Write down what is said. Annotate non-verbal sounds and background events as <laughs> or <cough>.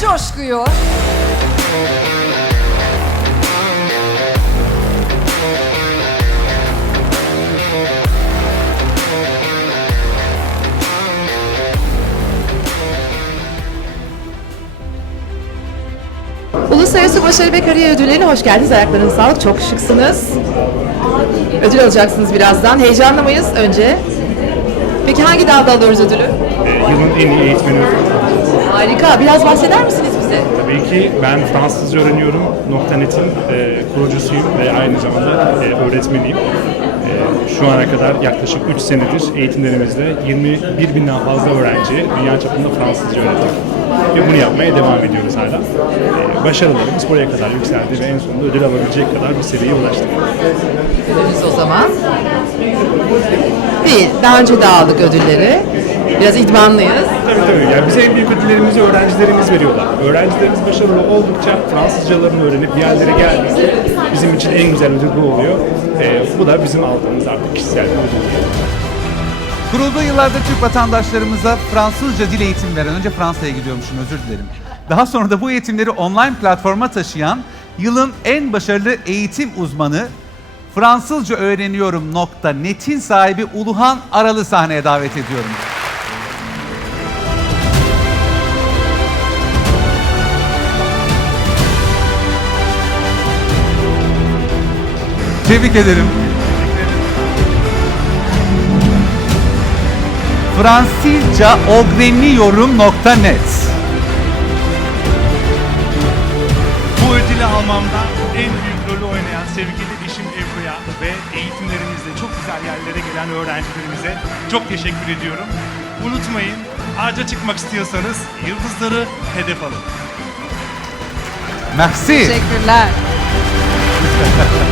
çıkıyor. Uluslararası Başarı ve Kariyer Ödülleri'ne hoş geldiniz. Ayaklarınız sağlık. Çok şıksınız. Ödül alacaksınız birazdan. Heyecanlı mıyız önce? Peki hangi dalda alıyoruz ödülü? Ee, Yılın en iyi eğitmeni Harika. Biraz bahseder misiniz bize? tabii ki ben Fransızca öğreniyorum. Nokta.net'in e, kurucusuyum ve aynı zamanda e, öğretmeniyim. E, şu ana kadar yaklaşık 3 senedir eğitimlerimizde 21 binden fazla öğrenci dünya çapında Fransızca öğrettik. Ve bunu yapmaya devam ediyoruz hala. E, başarılarımız buraya kadar yükseldi ve en sonunda ödül alabilecek kadar bir seviyeye ulaştık. Ödülümüz o zaman. Değil. Daha önce de aldık ödülleri. Biraz idmanlıyız. Tabii tabii. Yani bize en büyük ödüllerimizi öğrencilerimiz veriyorlar. Öğrencilerimiz başarılı oldukça Fransızcalarını öğrenip bir yerlere geldiğinde bizim için en güzel ödül bu oluyor. Ee, bu da bizim aldığımız artık kişisel ödül. Kurulduğu yıllarda Türk vatandaşlarımıza Fransızca dil eğitim veren, önce Fransa'ya gidiyormuşum özür dilerim. Daha sonra da bu eğitimleri online platforma taşıyan yılın en başarılı eğitim uzmanı Fransızca öğreniyorum net'in sahibi Uluhan Aralı sahneye davet ediyorum. Tebrik ederim. Fransızca öğreniyorum.net Bu ödülü almamda en büyük rolü oynayan sevgili eşim Ebru'ya ve eğitimlerimizde çok güzel yerlere gelen öğrencilerimize çok teşekkür ediyorum. Unutmayın, ağaca çıkmak istiyorsanız yıldızları hedef alın. Merci. Teşekkürler. <laughs>